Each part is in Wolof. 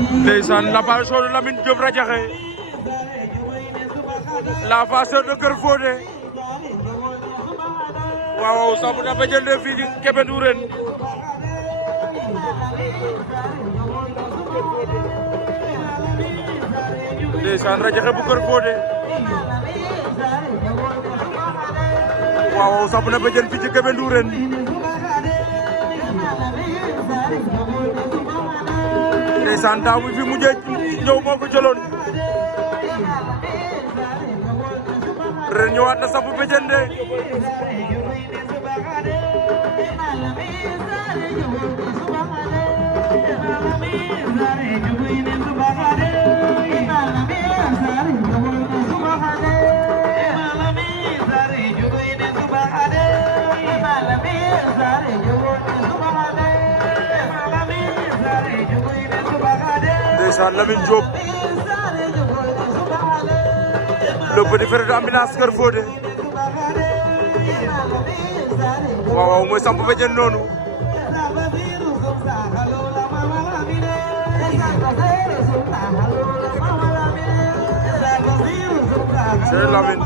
ndeysaan la passeur de Lamine Diop Radiakhé la passeur de Kër Fodé waaw samp na ba jëndee fii ci Kébé Ndourène ndeysaan Radiakhé bu Kër Fodé waaw samp na ba jënd fii ci Kébé Ndourène ndeysaan daaw bi fi mujjee ñëw moo ko jëloon ren ñëwaat na samp ba jëndee ndeysaan Lamine Diop le petit frère de ambulance Kër Fodé waaw waaw mooy samp ba jënd noonu c'est Lamine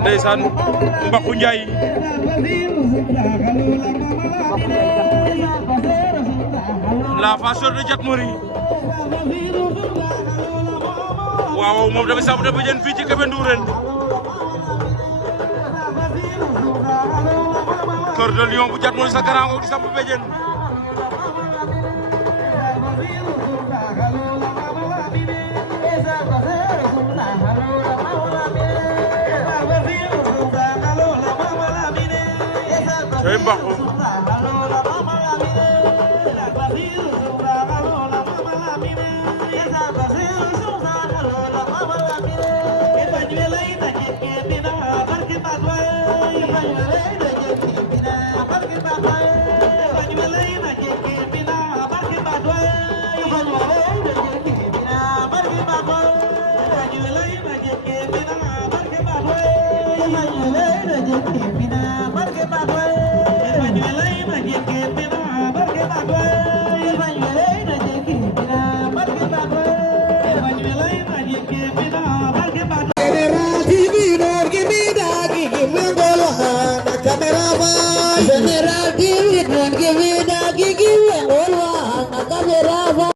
ndeysaan Mbaku Njaay la passeur de Jatmori waaw moom dafa samp ba jënd fii ci Kébé Ndourène Cœur de Lion bu Jatmori sa garango di samp ba jënd ay Mbaku Barke